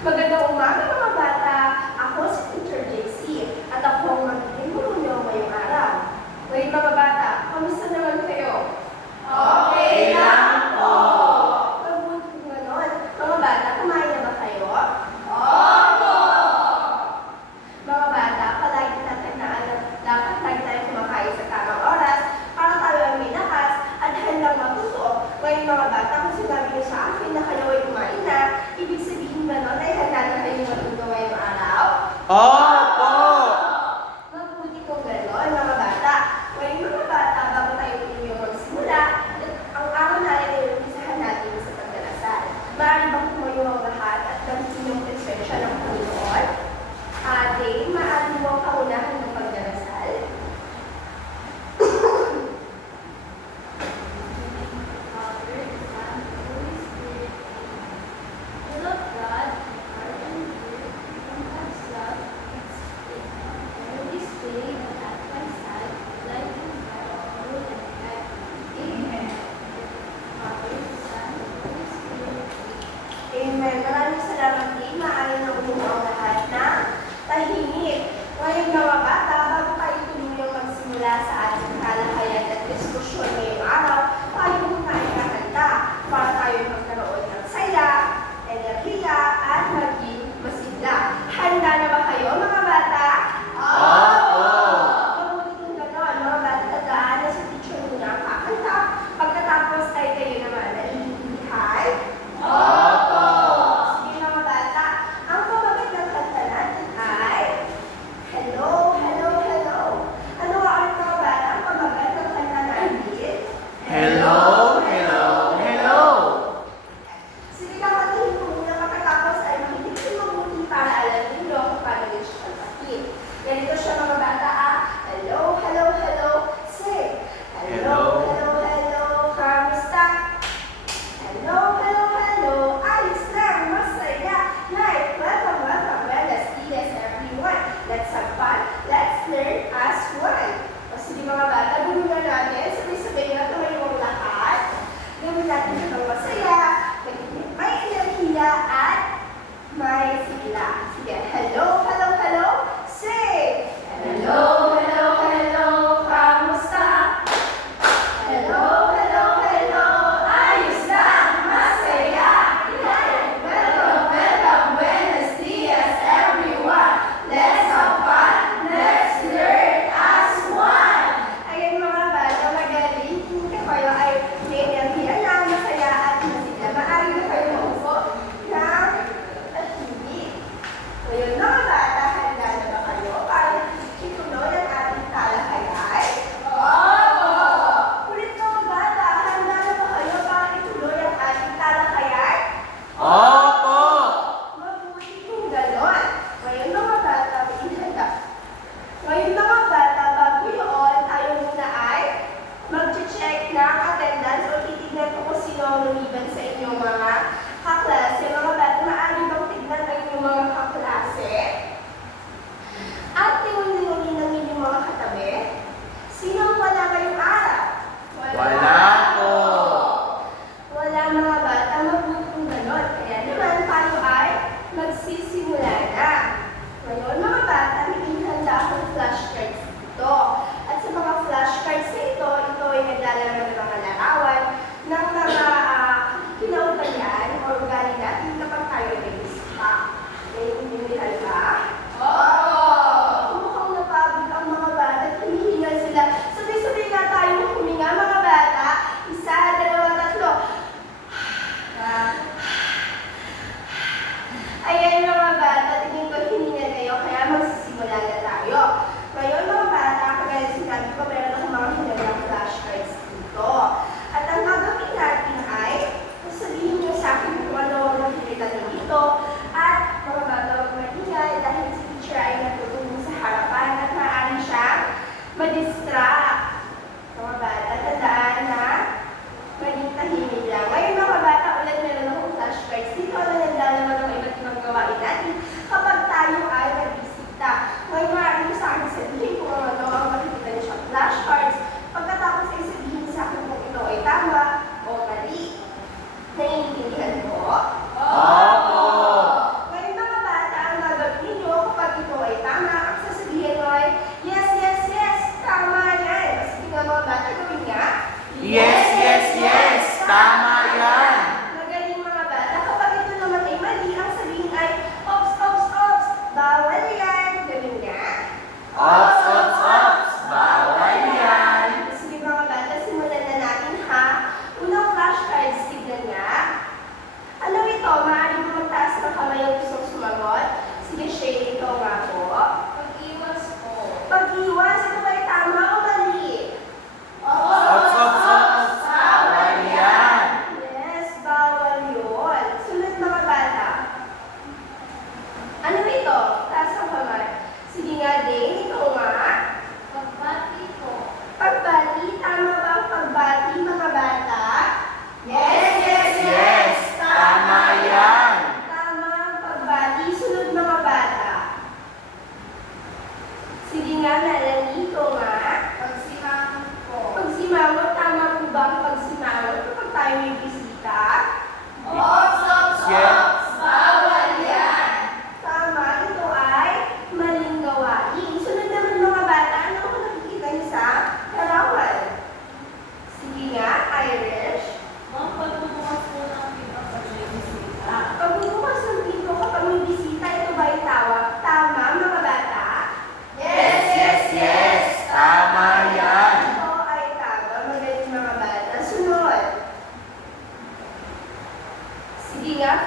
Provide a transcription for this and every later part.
Magandang umaga mga bata! Ako si Teacher JC at ako ang magiging guro niyo ngayong araw. Ngayon mga bata, kamusta naman kayo? Okay lang po! Mabuti kung ganon. Mga bata, kumain na ba kayo? Opo! Mga bata, palagi tatandaan na dapat lagi tayo kumakain sa tamang oras para tayo ay may lakas at handang matuto. Ngayon mga bata, kung sinabi niyo sa akin na kayo ay kumain na, ibig sabihin ba nun ay handa na kayo matuto ngayong araw? Opo! Mabuti kung gano'n, mga bata. Ngayon mga bata, bago tayo inyong magsimula, ang araw natin ay umpisahan natin sa pagdarasal. Maaari bang tumayo ang lahat at gamitin yung presensya ng Panginoon? Ate, maaari mo ang kaunahan ng pagdarasal? Father, Son, Holy Spirit. We love God, heart and ear, from God's love, and display the at my side, light and God, rule and guide. Amen. Father, Son, Holy Spirit. Amen. Maraming salamat din. Maaari na umuha ang lahat na tahimik.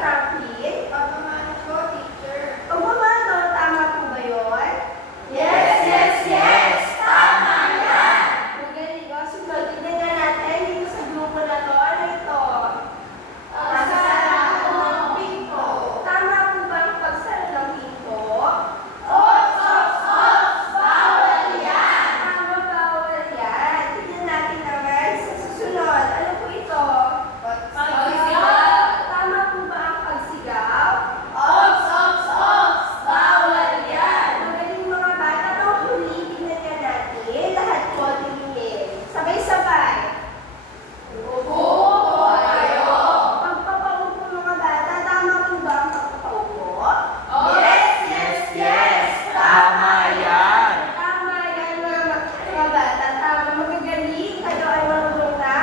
Franklin? Pagmamano po, teacher. Pagmamano, tama po ba yun? Yes, yes, yes! Tama yan! Magaling o. Sunod, tignan nga natin dito sa grupo na to. Ano ito? Pagsara ng pinto. Tama po ba ang pagsara ng pinto? Ops, ops, ops! Bawal yan! Tama, bawal yan. Tignan natin naman sa susunod. Ano po ito? Pagsigaw. Tama po ba ang pagsigaw? Ops, ops, ops! Bawal yan! Magaling mga bata. Ang huli, tignan nga natin. Lahat po tingin. Sabay-sabay. Upo kayo! Pagpapaupo mga bata, tama po ba ang pagpapaupo? Yes, yes, yes! Tama yan! Tama yan mga bata. Tama. Magagaling. Kayo ay marunong na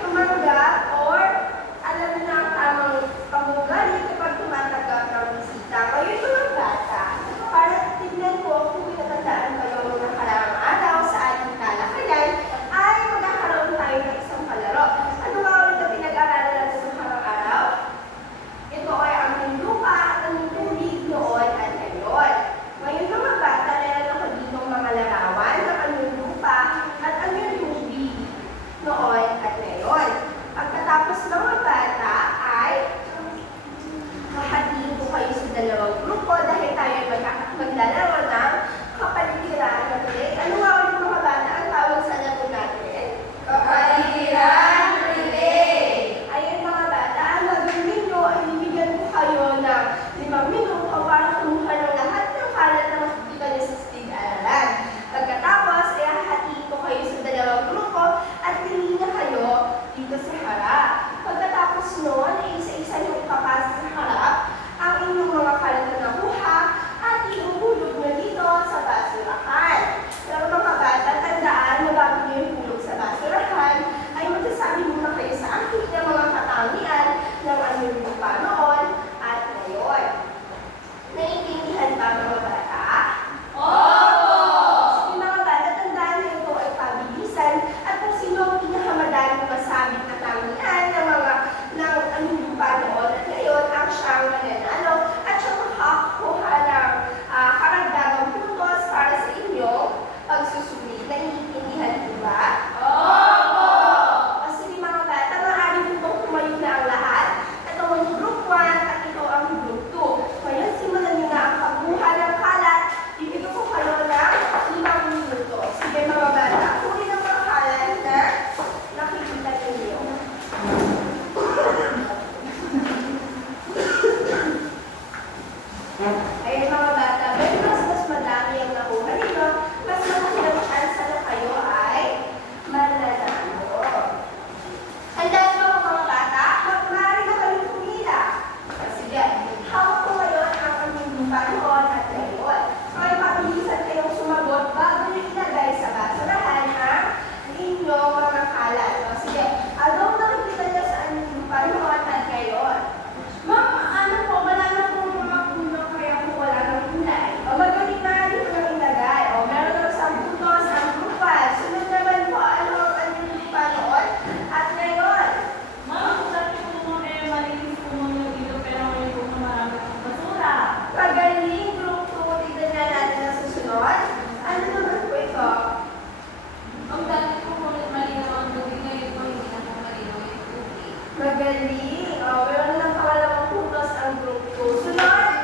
tumanggap or alam na ang tamang pag-ugali kapag tumatanggap ng bisita. Ngayon mga bata, para tignan ko kung pinatandaan kayo ng nakaraang araw sa ating talakayan, ay magkakaroon tayo ng isang palaro. Ano nga ulit ang pinag-aralan natin sa nakaraang araw? Ito ay ang lupa at ang tubig noon at ngayon. Ngayon mga bata, meron ako dito mga larawan ng ang lupa at ang tubig noon at ngayon. Pagkatapos mga bata ay hahatiin ko kayo sa dalawang grupo dahil tayo ay maglalaro ng kapaligiran na relay. Ano nga ulit mga bata ang tawag sa laro natin? Kapaligiran relay! Ayun mga bata, ang gagawin ninyo ay bibigyan ko kayo ng 5 minuto para kumuha ng lahat ng kalat na makikita niyo sa silid-aralan. Pagkatapos, ay hahatiin ko kayo sa dalawang grupo at tingin na kayo dito sa harap. Pagkatapos noon, ay isa-isa niyong ipapasa sa harap ang inyong mga kalat na nakuha at ihuhulog na dito sa basurahan. Pero mga bata, tandaan na bago niyo ihulog sa basurahan, ay magsasabi muna kayo sa akin ng mga katangian ng anyong lupa noon at ngayon. Naiintindihan ba mga bata? Opo! Sige mga bata, tandaan na ito ay pabilisan at kung sino ang pinakamadaling masabit na tangian ng mga ng anyong lupa noon at ngayon ang siyang mananalo at siyang makakuha ng karagdagang puntos para sa inyong pagsusuli. Naiintindihan po ba? Opo! O sige mga bata, maaari po itong tumayo na ang lahat. Ito ang group 1 at ito ang group 2. Ngayon, simulan niyo na ang pagkuha ng kalat. Bibigyan ko kayo ng 5 minuto. Sige mga bata, kunin ang mga kalat na nakikita ninyo. Ayun mga bata, mas madami ang nakuha ninyo, mas malaki ang chance na kayo ay mananalo. Handaan mo mga bata, maaari na kayo pumila. Sige, hawak ko ngayon ang aming lupa noon at ngayon. Kaya mabilisan kayong sumagot bago nyo ilagay sa basurahan ang inyong mga kalat. O, sige, anong nakikita niyo sa aming lupa noon at ngayon? Ma'am, ano po, wala na po mga puno kaya po wala ng kulay. O, magaling na dito lang ilagay. O, meron ng 10 puntos ang lupa. Sunod naman po, ano ang aming lupa noon at ngayon? Ma'am, dati po mo kayo malinis po mo yung dito pero ngayon po na marami pong basura. Pagaling, group 2, tignan nga natin ang susunod. Ano naman po ito? Ang dati po mo malinaw ang tubig ngayon po hindi na po malinaw yung tubig. Magaling. O, meron ng pangalawang puntos ang group 2. Sunod.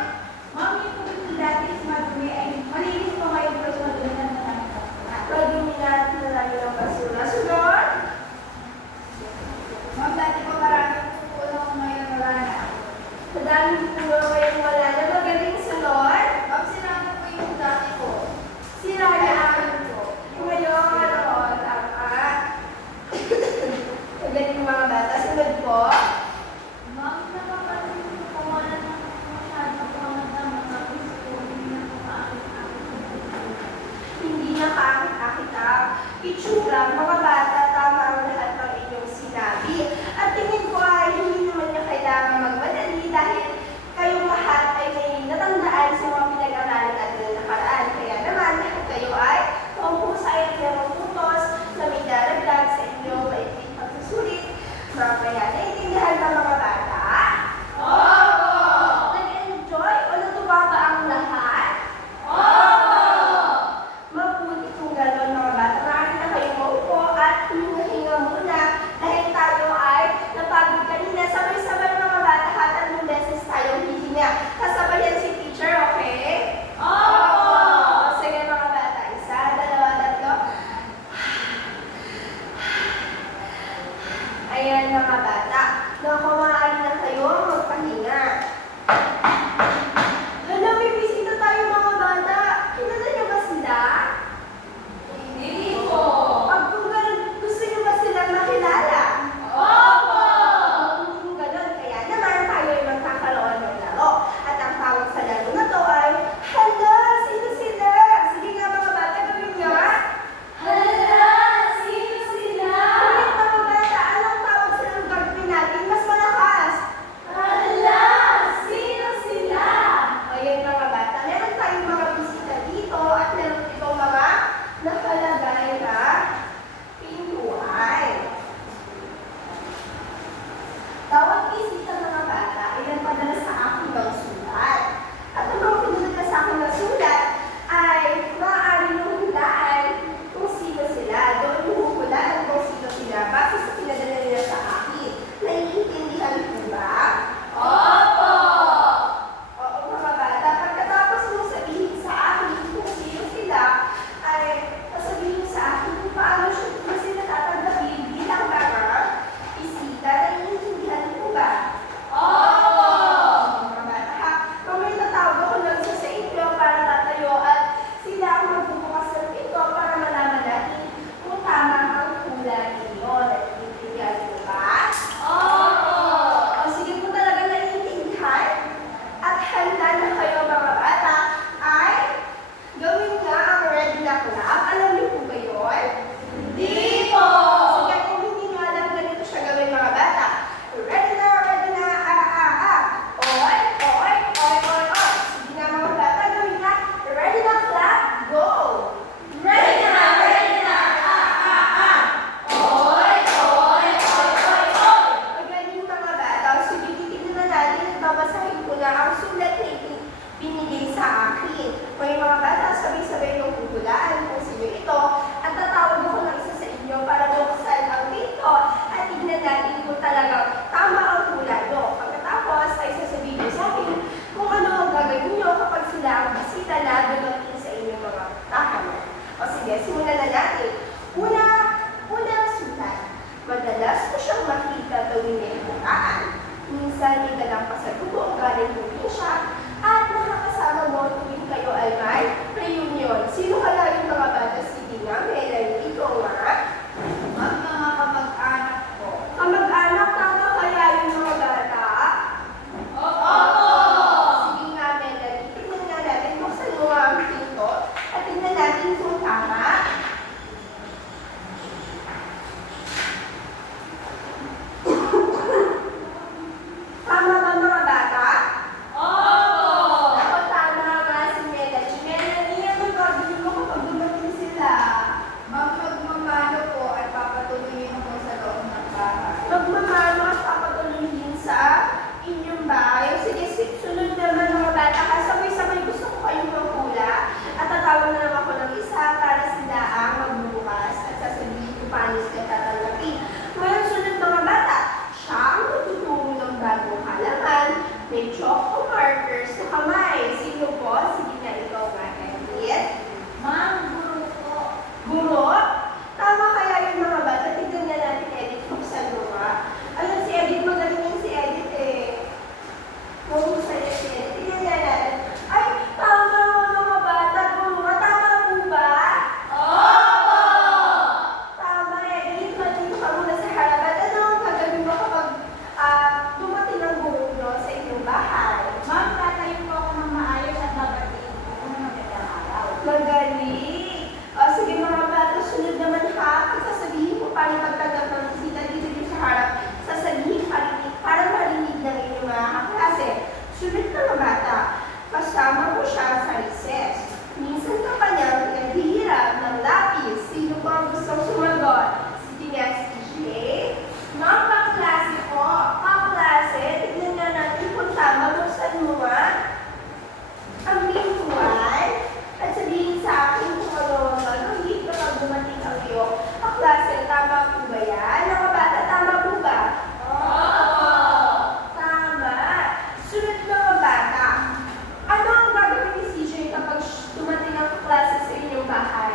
Ma'am, yung tubig na dati is madumi ay malinis po ngayon pero madumi na naman ang basura. Pagdumi natin na lang ng basura. Sunod. Ma'am, dati po marami po po na ngayon wala na. Madami po kayong wala na. Magaling. Sunod. Ma'am, sinama po yung dati po. Sira na amin po. Ngayon, o, tama. Magaling mga bata. Sunod po. Ma'am, napapansin ko po wala na masyado po ang nadama tapos po hindi na po kaakit-akit. Hindi nakakit-akit ang itsura. Mga bata, tama ang lahat ng inyong sinabi. At tingin ko ay hindi naman niya kailangan magmadali dahil kayong lahat babasahin ko na ang sulat na binigay sa akin. May mga bata sabay-sabay ng huhulaan kung sino ito at tatawag ako ng isa sa inyo para buksan ang pinto at tignan natin kung talagang tama ang hula nyo. Pagkatapos ay sasabihin nyo sa akin kung ano ang gagawin nyo kapag sila ang bisita na dumating sa inyong mga tahanan. O sige, simulan na natin. Unang sulat. Madalas ko siyang makita tuwing may hulaan. Minsan may dalang pasalubong galing probinsya at nakakasama mo tuwing kayo ay may reunion. Sino kaya yung mga bata? Sige nga, Melanie, ikaw nga. Ma'am, mga kamag-anak ko. Kamag-anak, tama kaya yung mga bata? Opo! Sige nga, Melanie, tignan nga natin kung saan mo ang pinto at tignan natin kung tama. Tama ba mga bata? Opo! Ako tama nga si Melanie. Melanie, ano gagawin mo kapag dumating sila? Ma'am, magmamano po at papatuloyin mo sa loob ng bahay. Magmamano at papatuloyin sa inyong bahay. Sige, sunod naman mga bata. Sabay-sabay gusto ko kayong manghula. At tatawag na lang ako ng isa para sila ang magbubukas at sasabihin ko paano sila tatanggapin. Ngayon, sunod mga bata. Siya ang magtuturo ng bagong halaman. May choco markers sa kamay. Sino po? Sige na, ikaw nga, Elliot. Ma'am, guro po. Guro? Tama kaya yung mga bata? Tignan nga natin, Edith, kung saan mo nga. Ayun, si Edith, magaling yung si Edith eh. Kung sa'yo si Edith, tignan nga natin. Ay, tama mga bata. Guro, tama po ba? Opo! Tama, Edith. Matin ka muna sa harapan. Ano ang gagawin mo kapag dumating ang guro nyo sa inyong bahay? Ma'am, tatayo po ako ng maayos at babatiin po ng magandang araw. Magaling. O sige mga bata, sunod naman ha. Kung sasabihin ko paano pagtanggap ng bisita dito sa harap, sasabihin para marinig ng inyong mga kaklase. Sunod na mga bata, kasama ko siya sa recess. Minsan ka pa niyang naghihirap ng lapis. Sino po ang gustong sumagot? Sige nga si Jay. Mga kaklase po, kaklase, tignan nga natin kung tama buksan mo nga ang pintuan at sabihin sa akin kung ano ang hindi kapag dumating ang iyong kaklase. Tama po ba yan? Mga bata, tama po ba? Opo! Tama. Sunod mga bata. Ano ang gagawin ni CJ kapag dumating ang kaklase sa inyong bahay?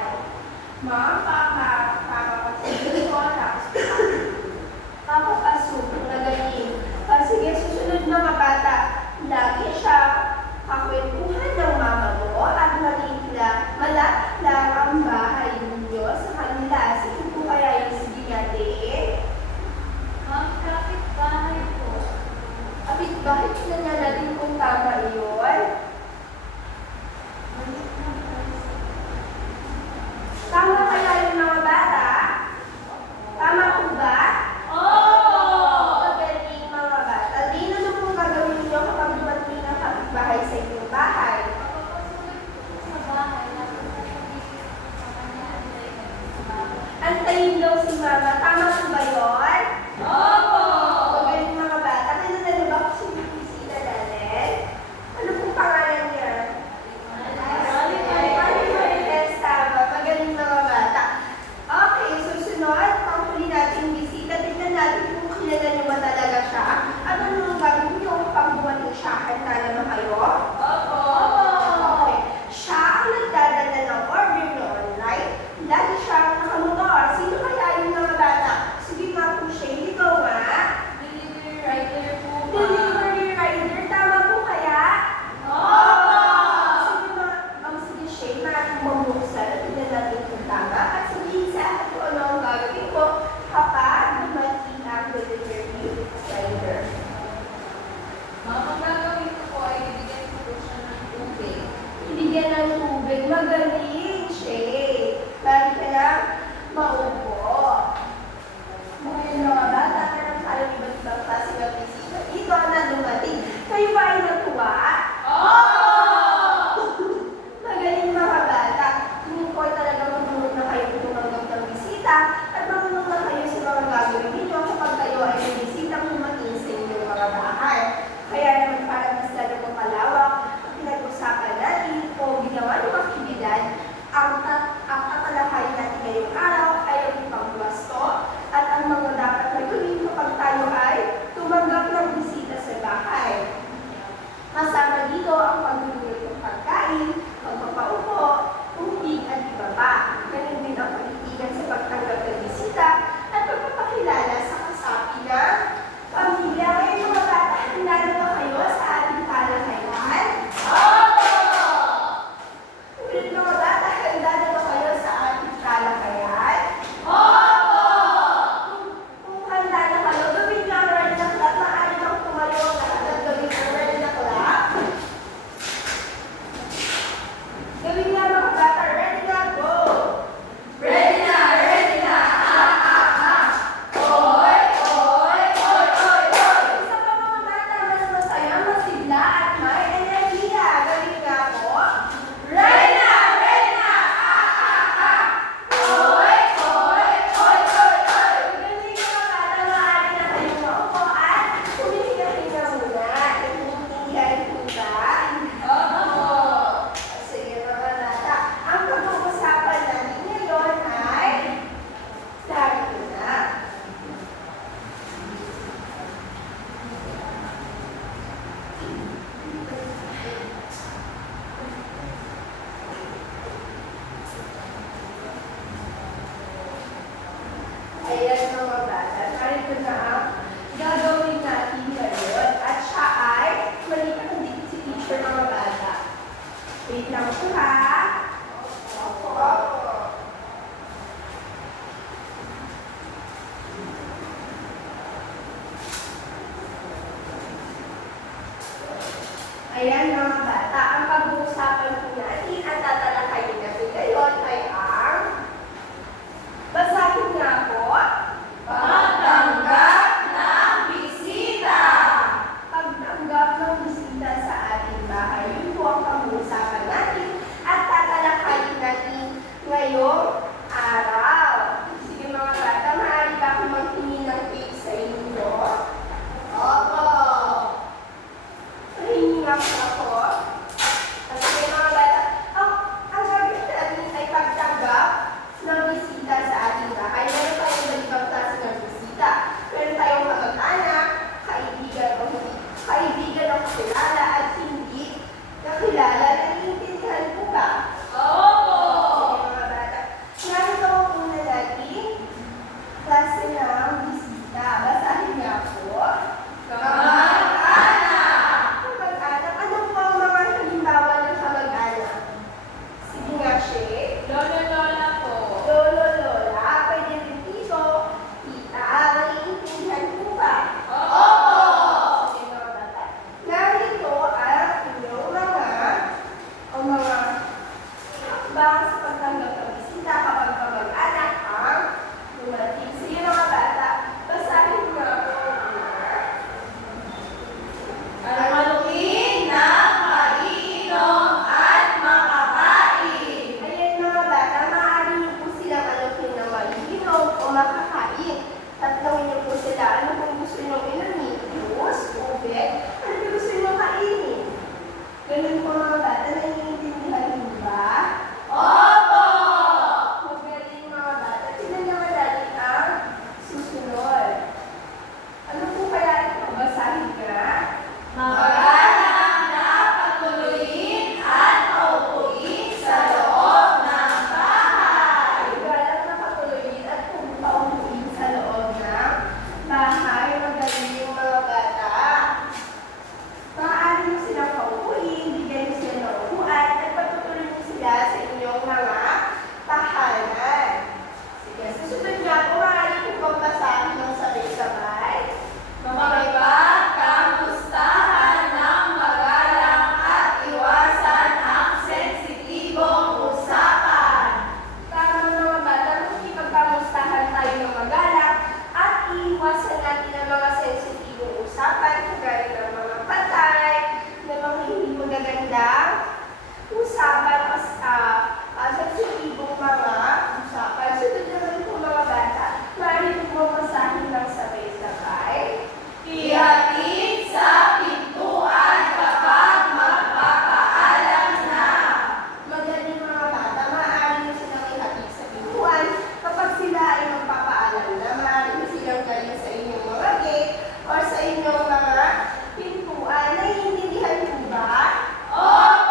Ma'am, papapasok ko, tapos papapasok na galing. Sige, susunod mga bata. Lagi siya kakwentuhan ng mama mo at malapit lang ang bahay ninyo sa kanila. Sige po kaya yung sige natin. Ma'am, kapit bahay po. Kapit bakit na nga natin kung tama iyon? Tama kaya yung mga bata? Tama po ba? Opo! Magaling mga bata. Di na ano pong gagawin niyo kapag dumating ang kapitbahay sa inyong bahay? Sa bahay, tapos sasabihin sa kanya at sa bahay. Antayin daw si mama. Tama po ba yun? Opo! Magaling mga bata. Kilala niyo ba kung sino yung bisita natin? Ano pong pangalan niya? Marites, tama. Magaling mga bata. Okay, susunod, panghuli natin bisita. Tignan natin kung kilala niyo ba talaga siya. At ano ang gagawin niyo kapag dumating siya? Handa naman kayo? Opo! Okay. Siya ang nagdadala ng order na online. Lagi siyang nakamotor. Sino kaya yung mga bata? Sige nga po siya. Ikaw nga. Delivery rider po. Delivery rider. Tama po kaya? Opo! Sige mga, sige Shane, natin mamuksan at tignan natin kung tama. At sabihin sa akin kung ano ang gagawin ko kapag dumating ang delivery rider. Ma'am, ang gagawin ko po ay bibigyan ko po siya ng tubig. Ibigyan ng tubig. Magaling, Shay. Lagi ka lang maupo. Ngayon mga bata, meron tayong iba't ibang klase ng bisita dito na dumating. Kayo ba ay natuwa? Opo! Magaling mga bata. Tingin ko ay talaga marunong na kayo tumanggap ng bisita at marunong na kayo sa mga gagawin ninyo kapag kayo ay may bisitang dumating sa inyong mga bahay. Kaya naman Wait lang po ha. Opo. Ayan mga bata, ang pag-uusapan po natin at tatalakayin natin ngayon ay ang basahin nga po. Pagtanggap ng bisita. Pagtanggap ng bisita sa ating bahay. Yun po ang pag-uusapan natin at tatalakayin natin ngayong araw. Sige mga bata, maaari ba akong manghingi ng cake sa inyo? Opo. Mahingi nga po ako. Sige mga bata, ang gagawin natin ay pagtanggap ng bisita sa ating bahay. Meron tayong dalibang klase ng bisita. Meron tayong kamag-anak, kaibigan o hindi, kaibigan o kakilala at hindi kakilala. Naiintindihan po ba? Opo. Sige mga bata. Narito ang una natin klase ng bisita. Basahin niya po. Kamag-anak. Kamag-anak. Ano po ang mga halimbawa ng kamag-anak? Sige nga, Shay. Lolo-lola po. Lolo, lola, pwede rin tito, tita, naiintindihan po ba? Opo. Sige mga bata. Narito ang inyong mga hakbang sa pagtanggap ng bisita kapag kamag-anak ang dumating. Sige mga bata, basahin nga po una. Aluin ng mainom at makakain. Ayan mga bata, maaari niyo po silang alukin ng malinom o makakain. Tatlong niyo po sila, ano kung gusto niyo inumin? Juice, tubig, ano kung gusto niyo kainin? Ganun po mga bata, naiintindihan niyo ba? Opo. Magaling mga bata, sila naman natin ang susunod. Ano po kaya ito? Basahin ka? Mag-anak na patuloyin at paupuin sa loob ng bahay. Galang na patuloyin at paupuin sa loob ng bahay. Magaling yung mga bata. Maaari mo silang paupuin, bigyan mo sila ng upuan, at patutuloy mo sila sa inyong mga tahanan. Sige, susunod nga po, maaari po bang basahin ng sabay-sabay? Makipagkamustahan ng magalang at iwasan ang sensitibong usapan. Tama mga bata, makikipagkamustahan tayo ng magalang at iiwasan natin ang mga sensitibong usapan, kagaya ng mga patay, ng mga hindi magagandang usapan, sensitibong mga usapan. Sunod naman po mga bata, maaari po mabasahin ng sabay-sabay. Ihatid sa pintuan kapag magpapaalam na. Magaling mga bata, maaari nyo silang ihatid sa pintuan kapag sila ay magpapaalam na. Maaari nyo silang galing sa inyong mga gate or sa inyong mga pintuan. Naiintindihan nyo ba? Opo.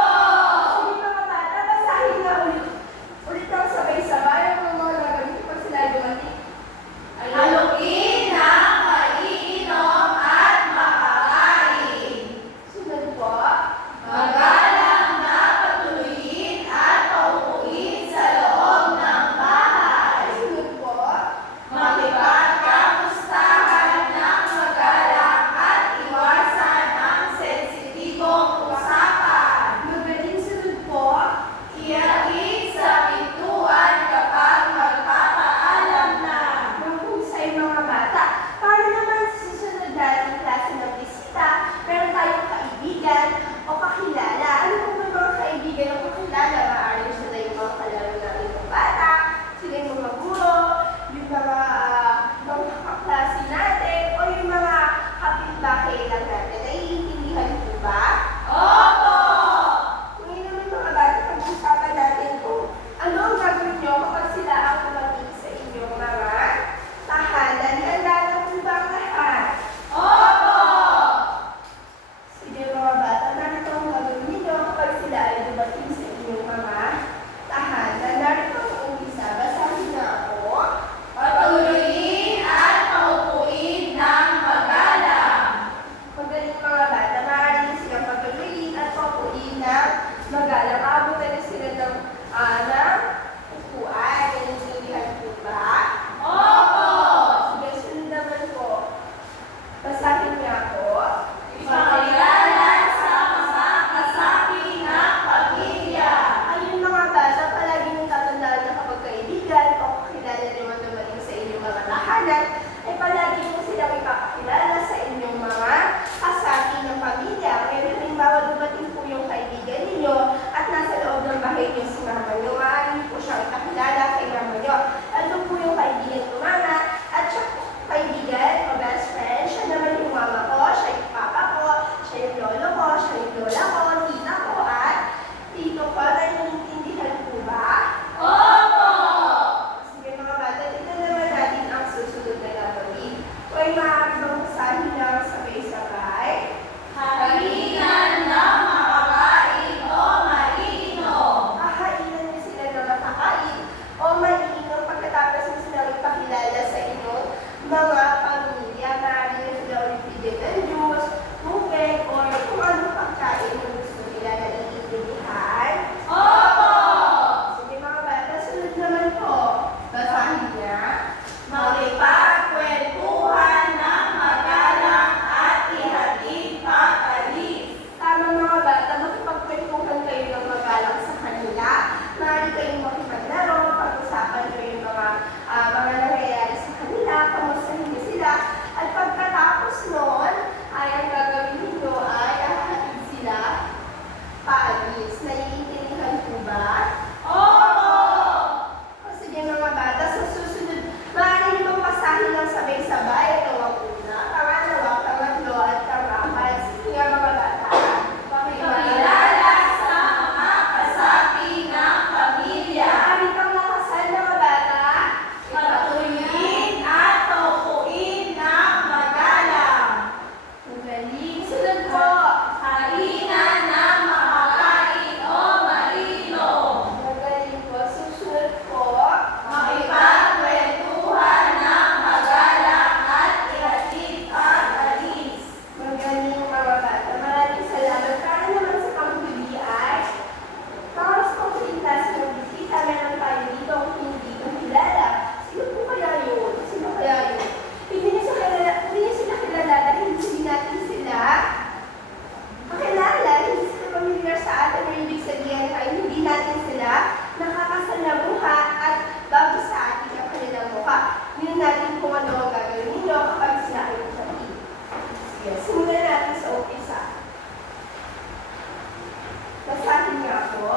po?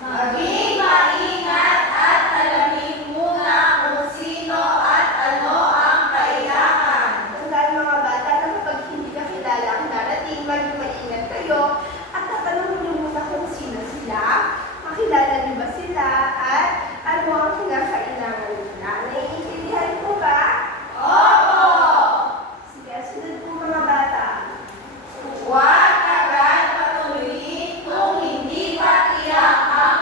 Maging maingat at alamin muna kung sino at ano ang kailangan. Tandaan mga bata na kapag hindi ka kilala ang darating, maging maingat kayo at tatanungin niyo muna kung sino sila, makilala niyo ba sila, at ano ang kinakailangan nila. Naiintindihan po ba? Opo! Sige, sunod po mga bata. Huwag agad patuloyin kung hindi pa tiyak ang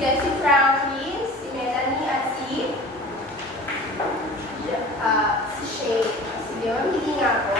Sige, si Franklin, si Melanie, at si Shane. Sige, mamili nga ako.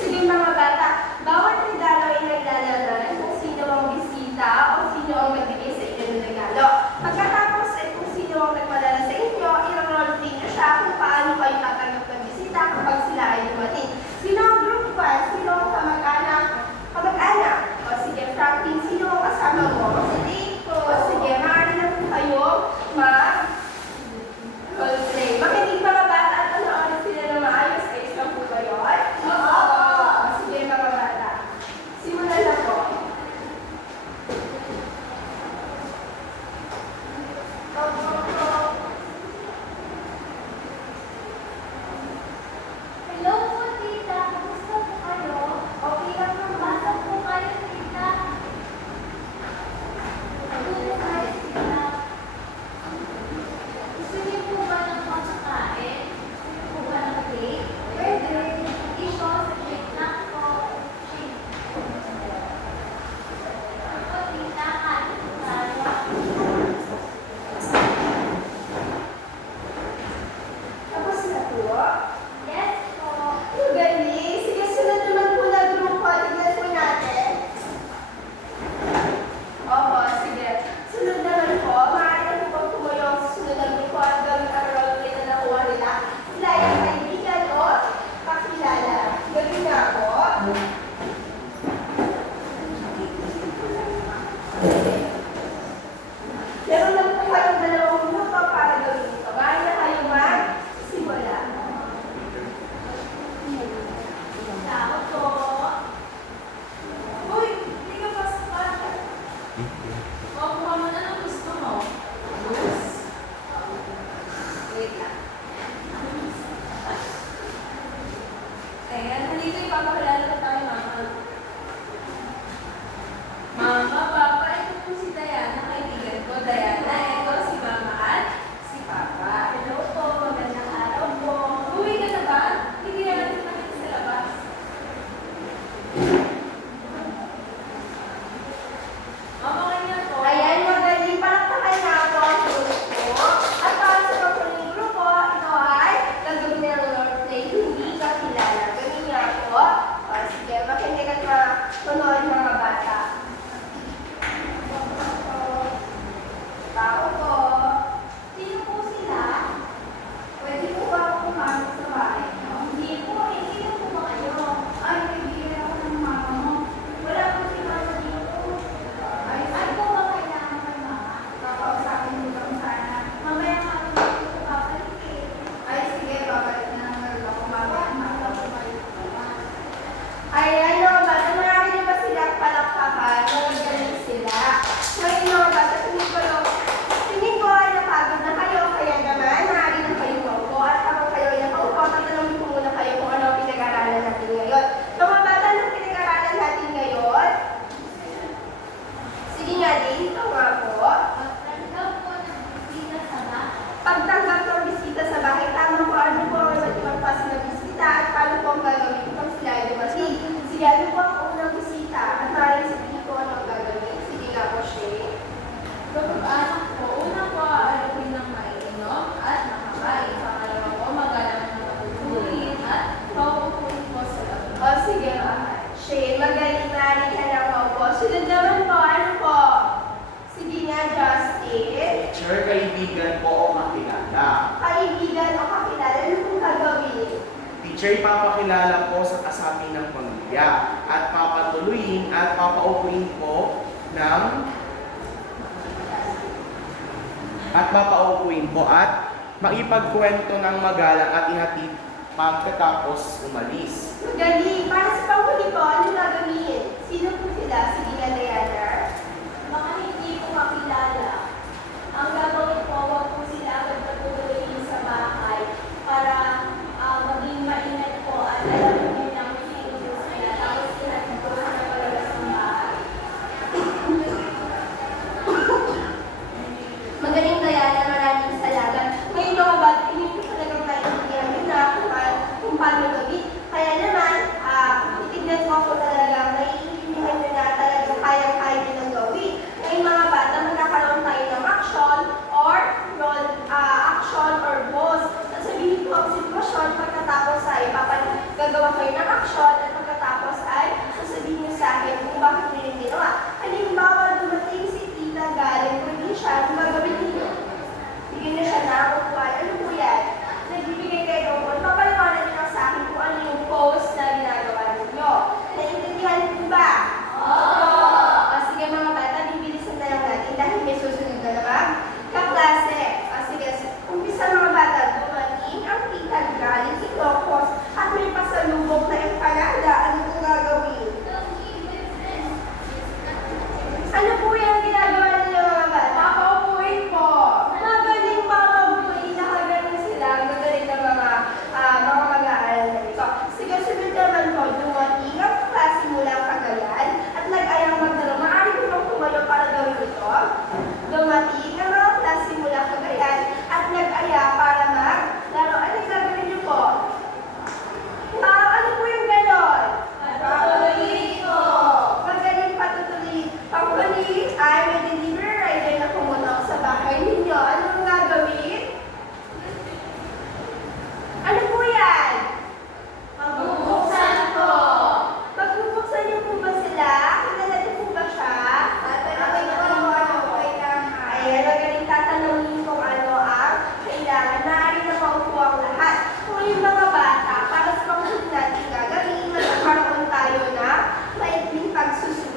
Sige mga bata, bawat regalo ay naglalaman kung sino ang bisita o sino ang magbigay sa inyo ng regalo. Pagkatapos ay kung sino ang nagpadala sa inyo, i-roleplay niyo siya kung paano kayo tatanggap ng bisita kapag sila ay dumating. Sino ang group 1? Sino ang kamag-anak? Kamag-anak. O sige, Franklin, sino ang kasama mo? O sige, maaari na po kayo mag-roleplay. Makinig mga bata at panoorin sila na maayos. Ayos lang po ba yun? Sige mga bata. Simulan na po. Hello po, tita. Kamusta po kayo? Okay lang po. Basta po kayo, tita. Mabuti kayo, tita. Gusto niyo po ba ng pagkakain? Gusto niyo po ba ng cake? Pwede. Ito, sa cake lang po. Cake. Ako, tita, kain po tayo. Tapos na po. Yes po. Ang galing. Sige, sunod naman po na grupo. Tignan po natin. Opo, sige. Sunod naman po. Maaari na po pag tumuyo ang susunod na grupo at gawin ang roleplay na nakuha nila. Sila ay kaibigan o kakilala. Gawin nga po. Meron lang po kayong 2 minuto para gawin ito. Maaari na kayo mag-simula. Tao po. Uy, hindi ka pa sa Kuha mo na ng gusto mo. Wait lang. Ayan, halika ipapakilala na tayo, Mama. Mama, Papa, ito po si Diana, kaibigan ko. Diana, ito si Mama at si Papa. Hello po. Magandang araw po. Uwi ka na ba? Hindi na natin makita sa labas. Mama, kanya po. Ayan, magaling. Palakpakan na ako ang grupo. At para sa pagpuling grupo, ito ay gagawin ng roleplay, hindi kakilala. Gawin niya ako. O, sige, makinig at manood mga bata. Tao po. Sino po sila? Pwede po ba ako pumasok sa bahay niyo? Hindi po. Sino po ba kayo? Ay, kaibigan ako ng mama mo. Wala po si mama dito. Ay, Ay po ba kailangan kay mama? kakausapin mo lang sana. Mamaya ka naman po papalik eh. Ay, sige, babalik na naman ako mamaya. Mama po kayo po ba? Ay, ano ba? Marami na ba silang palakpakan? Magagaling sila. Ngayon mga bata, tingin ko ay napagod na kayo. Kaya naman, maaari na kayo maupo. At habang kayo ay nakaupo, tatanungin ko muna kayo kung ano ang pinag-aralan natin ngayon. So, mga bata, anong pinag-aralan natin ngayon? Sige nga din, ito nga po. Pagtanggap po ng bisita sa bahay. Pagtanggap ng bisita sa bahay, tama po ano po ang iba't ibang klase ng bisita at paano po ang gagawin kapag sila ay dumating. Sige, ano po ang unang bisita? At maaaring sabihin ko ano ang gagawin. Sige nga po, Shay. Kapag-anak po, una po aaruin ng mainom at makakain. Pangalawa po, magalang ng matutuloyin at pauupuin po sa labas. O sige, Shay, magaling na rin ka na po. Sunod naman po, ano po? Sige nga, Justin. Teacher, kaibigan po o kakilala. Kaibigan o kakilala, ano pong gagawin? Teacher, ipapakilala po sa kasapi ng pamilya at papatuloyin at papaupuin po at makipagkwento ng magalang at ihatid pagkatapos umalis. Magaling. Para sa panghuli po, ano gagawin? Sino po sila? Sige nga, Diana. Baka hindi po makilala. Ang gagawin po, huwag po sila agad patuloyin sa bahay para maging maingat po at alam niyo na kung sino po sila. Tapos ihatid po sila palabas ng bahay. Magaling Diana, maraming salamat. Ngayon mga bata, hindi ko talagang naiintindihan yun na kung paano gawin. Kaya naman, titignan ko ako talaga susunod